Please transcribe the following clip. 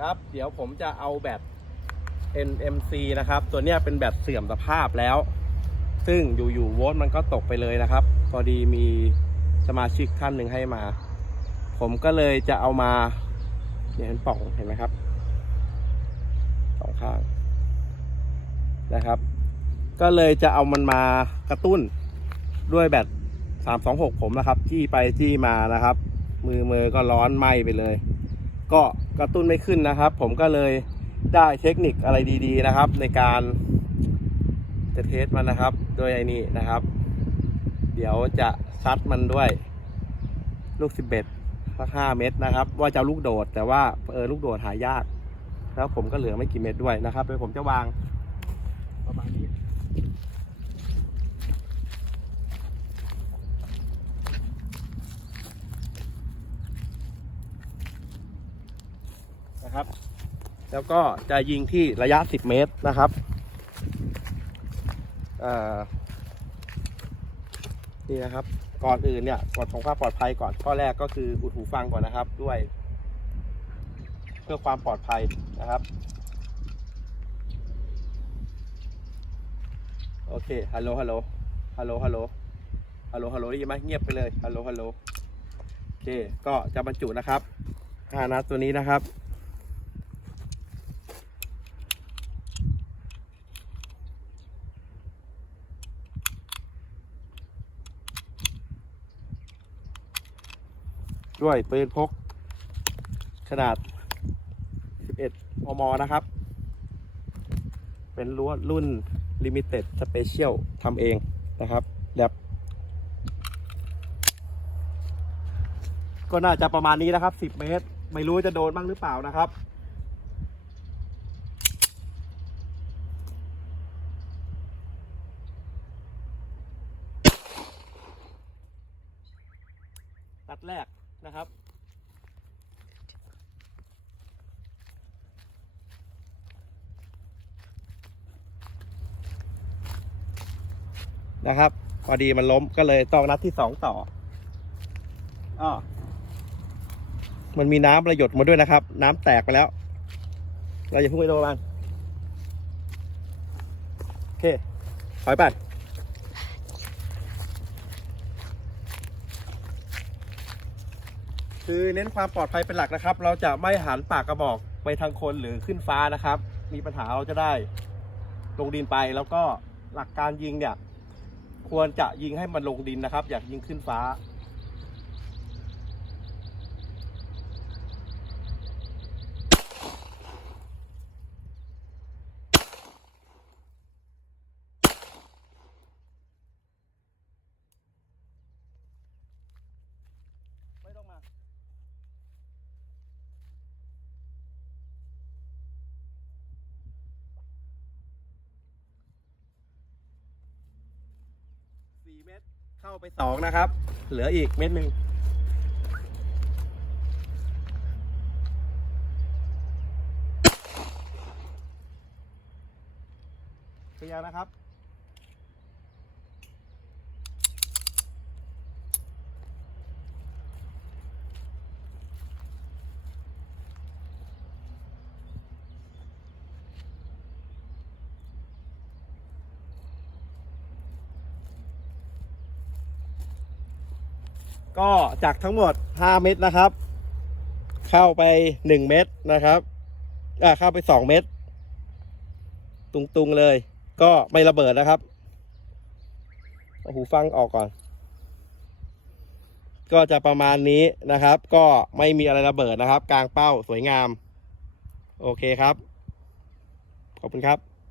ครับ เดี๋ยวผมจะเอาแบต NMC นะครับ ตัวเนี้ยเป็นแบตเสื่อมสภาพแล้ว ซึ่งอยู่ๆโวลต์มันก็ตกไปเลยนะครับ พอดีมีสมาชิกท่านหนึ่งให้มา ผมก็เลยจะเอามาเนี่ยเห็นป่องเห็นไหมครับสองข้างนะครับ ก็เลยจะเอามันมากระตุ้นด้วยแบต326 ผมนะครับที่ไปที่มานะครับ มือมือก็ร้อนไหม้ไปเลย ก็กระตุ้นไม่ขึ้นนะครับ ผมก็เลยได้เทคนิคอะไรดี ๆนะครับ ในการจะเทสมันนะครับ โดยไอ้นี่นะครับ เดี๋ยวจะซัดมันด้วย ลูก11สัก5เม็ดนะครับ ว่าจะลูกโดดแต่ว่าเออลูกโดดหายาก แล้วผมก็เหลือไม่กี่เม็ดด้วยนะครับโดยผมจะวางประมาณนี้ นะครับ แล้วก็จะยิงที่ระยะ 10 เมตรนะครับนี่นะครับ ก่อนอื่นเนี่ยก่อนของความปลอดภัยก่อนข้อแรกก็คืออุดหูฟังก่อนนะครับด้วย เพื่อความปลอดภัยนะครับ โอเคฮัลโหลฮัลโหลฮัลโหลฮัลโหลฮัลโหลฮัลโหลได้ยินไหมเงียบไปเลยฮัลโหลฮัลโหลโอเค ก็จะบรรจุนะครับหานัดตัวนี้นะครับ ด้วยปืนพก ขนาด 11 มม นะครับ เป็นรั้วรุ่น Limited Special ทำเองนะครับแบบก็น่าจะประมาณนี้นะครับ 10 เมตร ไม่รู้จะโดนบ้างหรือเปล่านะครับนัดแรก นะครับ นะครับพอดีมันล้มก็เลยต้องนัดที่สองต่ออ้อมันมีน้ำประหยดมาด้วยนะครับ น้ำแตกไปแล้ว เราอย่าเพิ่งไปโดนมันโอเคถอยไป คือเน้นความปลอดภัยเป็นหลักนะครับ เราจะไม่หันปากกระบอกไปทางคนหรือขึ้นฟ้านะครับ มีปัญหาเราจะได้ลงดินไปแล้วก็หลักการยิงเนี่ย ควรจะยิงให้มันลงดินนะครับ อยากยิงขึ้นฟ้า เม็ดเข้าไปสองนะครับ เหลืออีกเม็ดหนึ่งเคลียร์นะครับ ก็จากทั้งหมด 5 เม็ดนะครับ เข้าไป 1 เม็ดนะครับอ่าเข้าไป 2 เม็ดตุงๆเลย ก็ไม่ระเบิดนะครับเอาหูฟังออกก่อน ก็จะประมาณนี้นะครับ ก็ไม่มีอะไรระเบิดนะครับ กลางเป้าสวยงาม โอเคครับ ขอบคุณครับ